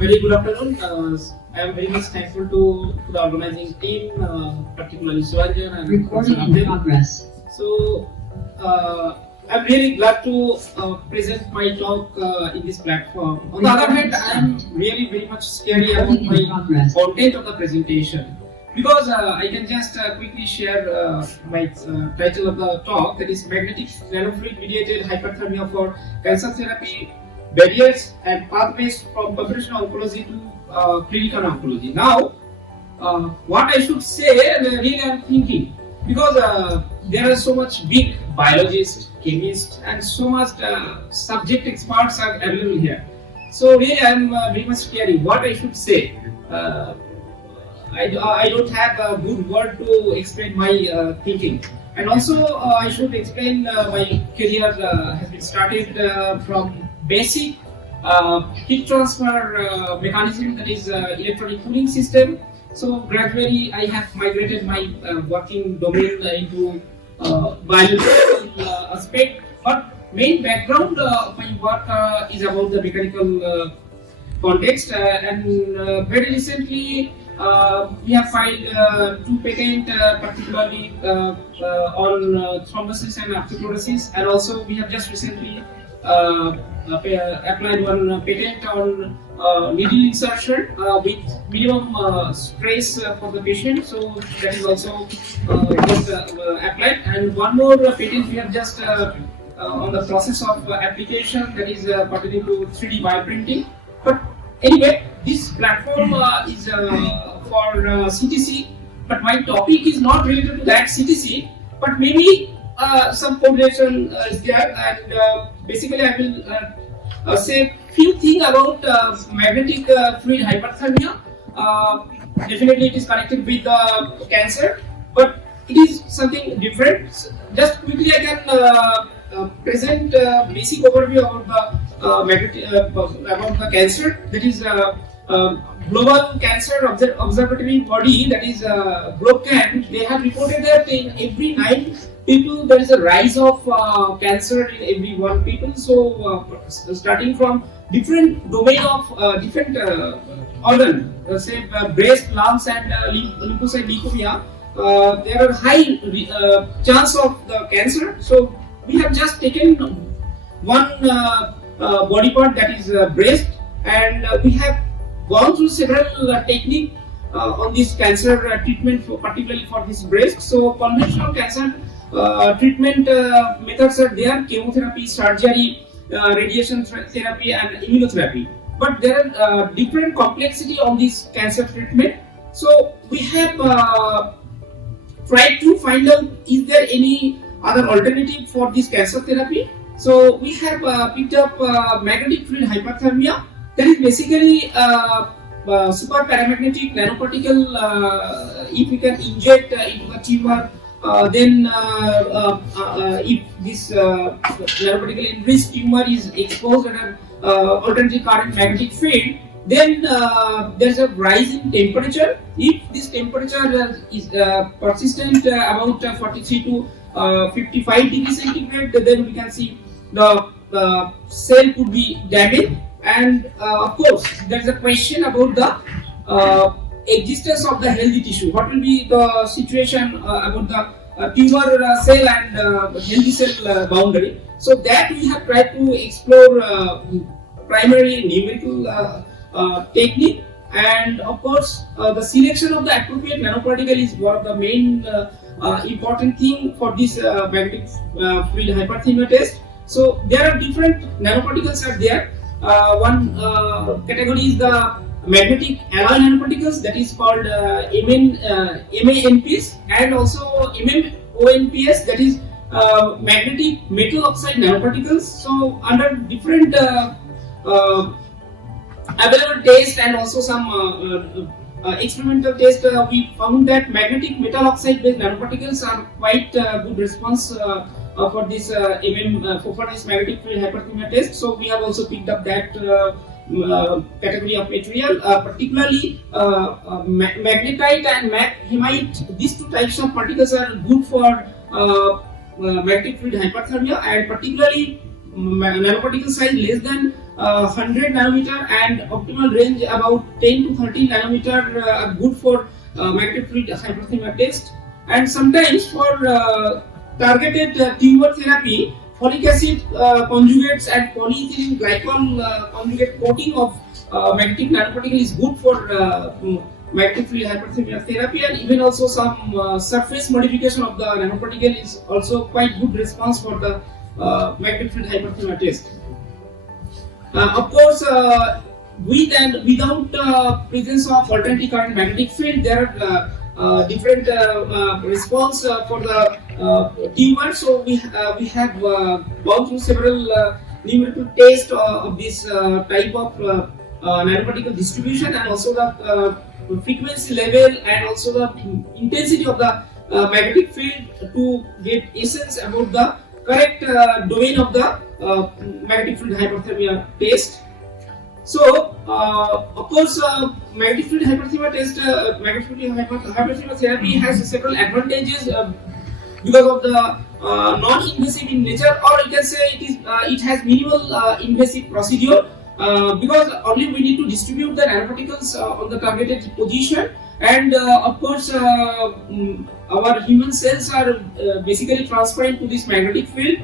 Very good afternoon. I am very much thankful to the organizing team, particularly Swajan and Recording in progress. So, I'm really glad to present my talk in this platform. On the other hand, I am really very much scary about my content of the presentation, because I can just quickly share my title of the talk, that is Magnetic Nanofluid-Mediated Hyperthermia for Cancer Therapy, Barriers and Pathways from Computational Oncology to Clinical Oncology. Now, what I should say, really I am thinking, because there are so much big biologists, chemists and so much subject experts are available here. So really I am very much scary what I should say. I don't have a good word to explain my thinking. And also I should explain my career has been started from basic heat transfer mechanism, that is electronic cooling system. So gradually I have migrated my working domain into biological aspect, but main background of my work is about the mechanical context, and very recently we have filed 2 patents, particularly on thrombosis and apoptosis, and also we have just recently applied 1 patent on needle insertion with minimum stress for the patient. So that is also just applied, and 1 more patent we have just on the process of application, that is pertaining to 3D bioprinting. But anyway, this platform is for CTC, but my topic is not related to that CTC, but maybe some correlation is there, and basically I will say few things about magnetic fluid hyperthermia. Definitely it is connected with cancer, but it is something different. Just quickly I can present basic overview about the magnetic about the cancer. That is global cancer observatory body, that is GlobeCan. They have reported that in every 9 people there is a rise of cancer in every 1 people. So starting from different domain of different organ, say breast, lungs and lymphocyte leukemia, there are high chance of the cancer. So we have just taken 1 body part, that is breast, and we have gone through several techniques on this cancer treatment, particularly for this breast. So conventional cancer treatment methods are there: chemotherapy, surgery, radiation therapy and immunotherapy. But there are different complexity on this cancer treatment. So we have tried to find out, is there any other alternative for this cancer therapy. So we have picked up magnetic fluid hyperthermia. That is basically super paramagnetic nanoparticle. If we can inject into the tumor, then if this nanoparticle enriched tumor is exposed at an alternating current magnetic field, then there is a rise in temperature. If this temperature is persistent about 43 to 55 degrees centigrade, then we can see the cell could be damaged. And of course, there is a question about the existence of the healthy tissue. What will be the situation about the tumor cell and healthy cell boundary? So that we have tried to explore primary numerical technique, and of course the selection of the appropriate nanoparticle is one of the main important thing for this magnetic fluid hyperthermia test. So there are different nanoparticles are there. One category is the magnetic alloy nanoparticles, that is called MANPs, and also MMONPs, that is magnetic metal oxide nanoparticles. So under different available tests and also some experimental tests, we found that magnetic metal oxide based nanoparticles are quite good response for this for this magnetic fluid hyperthermia test. So we have also picked up that category of material, particularly magnetite and hemite. These 2 types of particles are good for magnetic fluid hyperthermia, and particularly nanoparticle size less than 100 nanometer and optimal range about 10 to 30 nanometer are good for magnetic fluid hyperthermia test. And sometimes for targeted tumor therapy, folic acid conjugates and polyethylene glycol conjugate coating of magnetic nanoparticle is good for magnetic fluid hyperthermia therapy, and even also some surface modification of the nanoparticle is also quite good response for the magnetic fluid hyperthermia test. Of course, with and without presence of alternating current magnetic field, there are different response for the tumor. So we have gone through several numerical tests of this type of nanoparticle distribution, and also the frequency level and also the intensity of the magnetic field to get essence about the correct domain of the magnetic field hyperthermia test. So, of course, magnetic field hyperthermia test, magnetic field hyperthermia therapy has several advantages because of the non-invasive in nature, or you can say it has minimal invasive procedure. Because only we need to distribute the nanoparticles on the targeted position, and of course our human cells are basically transparent to this magnetic field,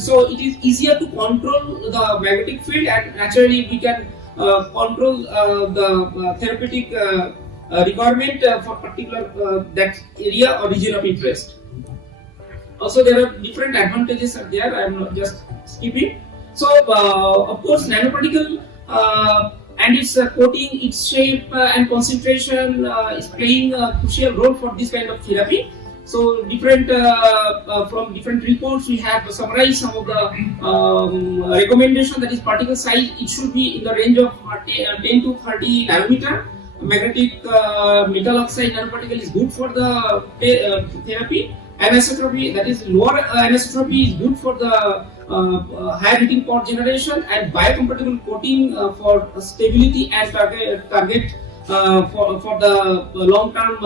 so it is easier to control the magnetic field, and naturally we can control the therapeutic requirement for particular that area or region of interest. Also, there are different advantages are there. I am not just skipping. So, of course, nanoparticle and its coating, its shape and concentration is playing a crucial role for this kind of therapy. So, different from different reports, we have summarized some of the recommendation, that is particle size. It should be in the range of 10 to 30 nanometer. Magnetic metal oxide nanoparticle is good for the therapy. Anisotropy, that is lower anisotropy, is good for the higher heating power generation, and biocompatible coating for stability and target for the long-term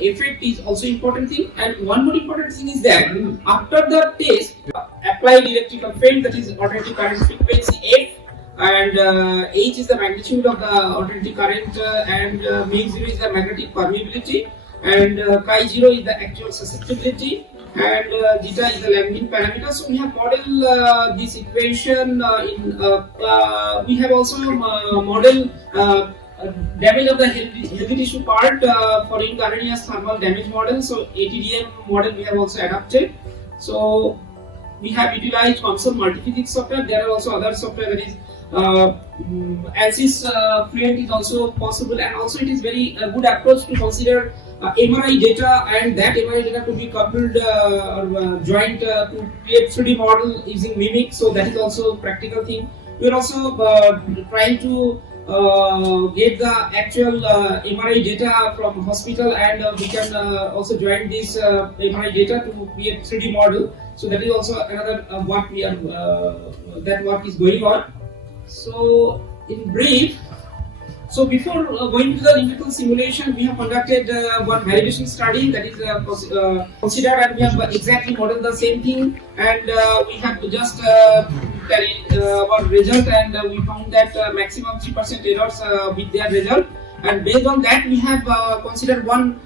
effect is also important thing. And one more important thing is that after the test, applied electrical field, that is alternating current frequency F, and H is the magnitude of the alternating current, and μ0 is the magnetic permeability, and chi0 is the actual susceptibility, and zeta is the Lambin parameter. So we have modeled this equation we have also modeled damage of the healthy tissue part following the Arrhenius thermal damage model. So ATDM model we have also adapted. So we have utilized console multiphysics software. There are also other software, that is ANSYS Fluent is also possible, and also it is very good approach to consider MRI data, and that MRI data could be coupled or joined to create 3D model using Mimic. So that is also practical thing. We are also trying to get the actual MRI data from hospital, and we can also join this MRI data to create 3D model. So that is also another work we are that work is going on. So in brief, so before going to the numerical simulation, we have conducted one validation study, that is considered, and we have exactly modeled the same thing, and we have just carried our result, and we found that maximum 3% errors with their result, and based on that we have considered one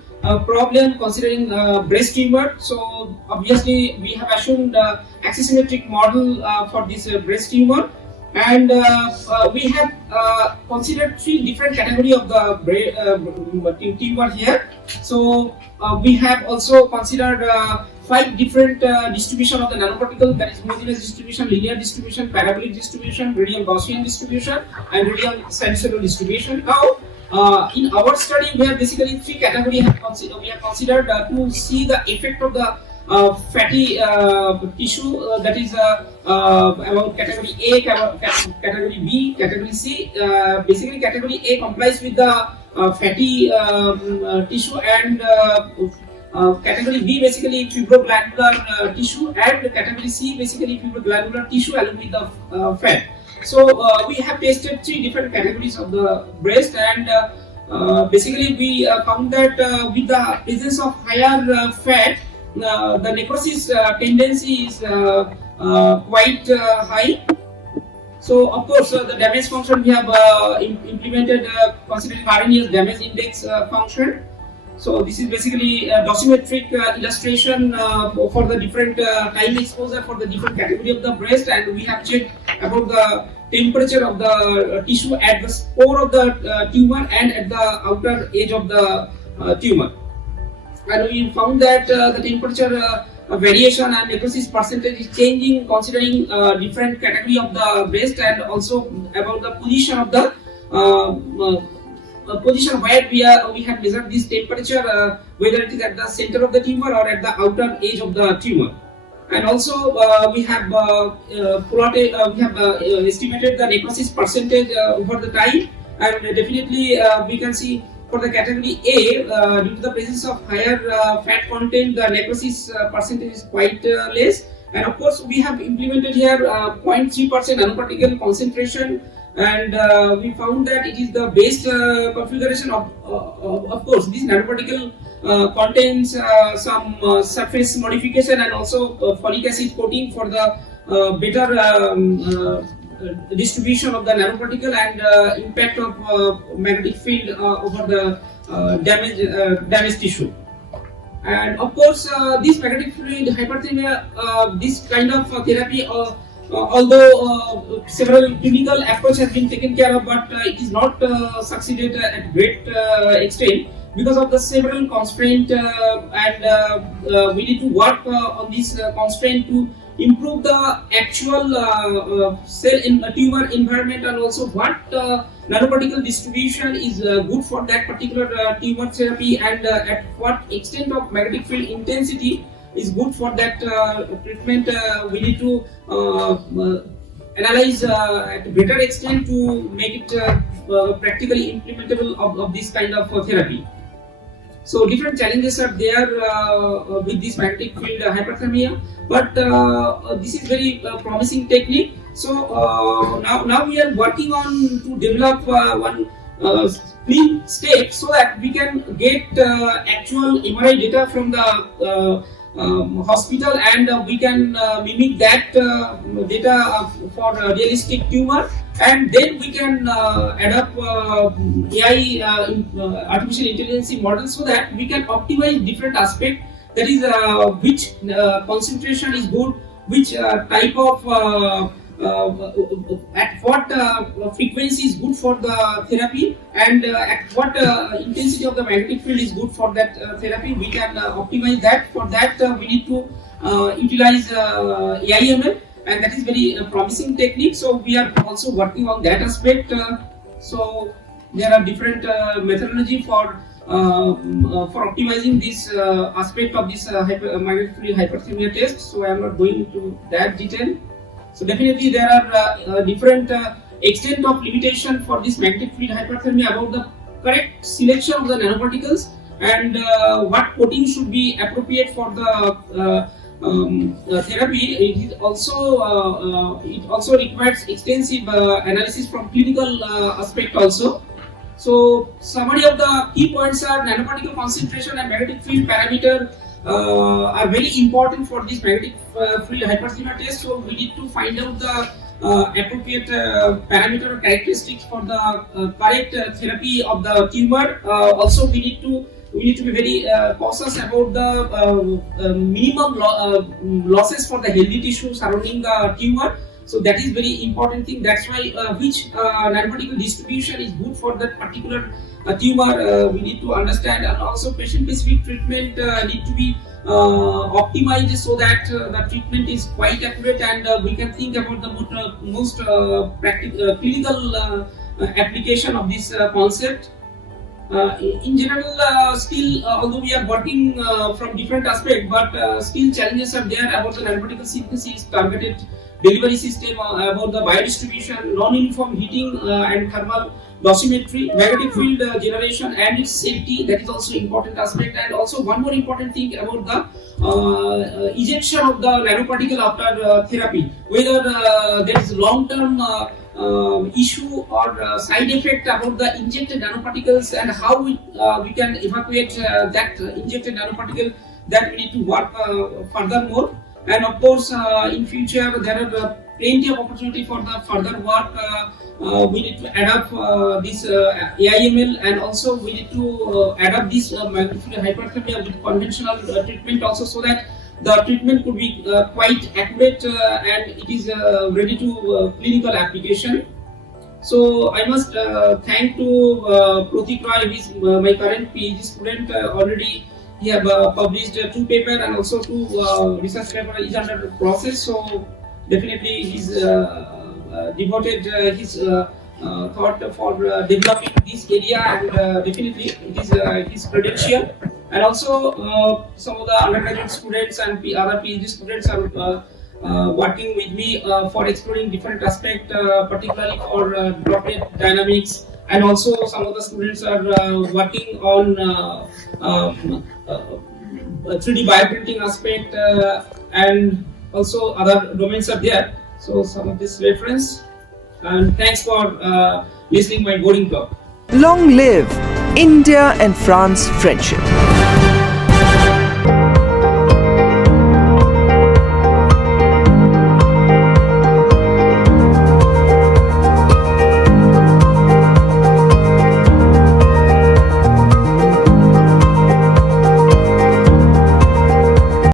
problem considering breast tumor. So obviously we have assumed axisymmetric model for this breast tumor, and we have considered 3 different categories of the tumor here. So we have also considered 5 different distribution of the nanoparticle, that is homogeneous distribution, linear distribution, parabolic distribution, radial Gaussian distribution, and radial sinusoidal distribution. Now in our study we have basically 3 categories we have considered to see the effect of the fatty tissue, that is about category A, category B, category C. Basically category A complies with the fatty tissue, and category B basically fibroglandular tissue, and category C basically fibroglandular tissue along with the fat. So we have tested 3 different categories of the breast, and basically we found that with the presence of higher fat, the necrosis tendency is quite high. So of course the damage function we have implemented considering RNA as damage index function. So this is basically a dosimetric illustration for the different time exposure for the different category of the breast, and we have checked about the temperature of the tissue at the spore of the tumor and at the outer edge of the tumor. And we found that the temperature variation and necrosis percentage is changing considering different category of the breast, and also about the position of the position where we have measured this temperature, whether it is at the center of the tumor or at the outer edge of the tumor. And also we have estimated the necrosis percentage over the time, and definitely we can see for the category A, due to the presence of higher fat content, the necrosis percentage is quite less. And of course we have implemented here 0.3% nanoparticle concentration, and we found that it is the best configuration of course this nanoparticle contains some surface modification and also folic acid coating for the better distribution of the nanoparticle and impact of magnetic field over the damaged tissue. And of course this magnetic fluid hyperthermia, this kind of therapy, although several clinical approach has been taken care of, but it is not succeeded at great extent because of the several constraints, and we need to work on this constraint to improve the actual cell in tumor environment, and also what nanoparticle distribution is good for that particular tumor therapy, and at what extent of magnetic field intensity is good for that treatment. We need to analyze at a greater extent to make it practically implementable of this kind of therapy. So different challenges are there with this magnetic field hyperthermia, but this is very promising technique. So now we are working on to develop one clean step so that we can get actual MRI data from the hospital, and we can mimic that data for realistic tumor, and then we can adopt AI artificial intelligence model so that we can optimize different aspects, that is which concentration is good, which type of at what frequency is good for the therapy, and at what intensity of the magnetic field is good for that therapy. We can optimize that. For that we need to utilize AIML, and that is very promising technique. So we are also working on that aspect. So there are different methodology for optimizing this aspect of this magnetic field hyperthermia test. So I am not going into that detail. So definitely there are different extent of limitation for this magnetic field hyperthermia about the correct selection of the nanoparticles, and what coating should be appropriate for the therapy. It also requires extensive analysis from clinical aspect also. So summary of the key points are nanoparticle concentration and magnetic field parameter are very important for this magnetic field hyperthermia test. So we need to find out the appropriate parameter or characteristics for the correct therapy of the tumor. Also we need to be very cautious about the minimum losses for the healthy tissue surrounding the tumor. So that is very important thing. That's why which nanoparticle distribution is good for that particular tumor we need to understand, and also patient-specific treatment need to be optimized so that the treatment is quite accurate, and we can think about the most practical clinical application of this concept. In general, still although we are working from different aspects, but still challenges are there about the nanoparticle synthesis, targeted delivery system, about the biodistribution, non-uniform heating and thermal dosimetry, magnetic field generation and its safety. That is also important aspect. And also one more important thing about the ejection of the nanoparticle after therapy, whether there is long-term issue or side effect about the injected nanoparticles, and how we can evacuate that injected nanoparticle, that we need to work furthermore. and of course in future there are plenty of opportunity for the further work. We need to adapt this AIML, and also we need to adapt this microfluidic hyperthermia with conventional treatment also, so that the treatment could be quite accurate and it is ready to clinical application. So I must thank to Pratik Roy, who is my current PhD student. Already he have published 2 papers and also 2 research papers is under process. So definitely he's devoted his thought for developing this area, and definitely it is his credential. And also some of the undergraduate students and other PhD students are working with me for exploring different aspects, particularly for droplet dynamics, and also some of the students are working on 3D bioprinting aspect, and also other domains are there. So some of this reference, and thanks for listening my boarding talk. Long live India and France friendship.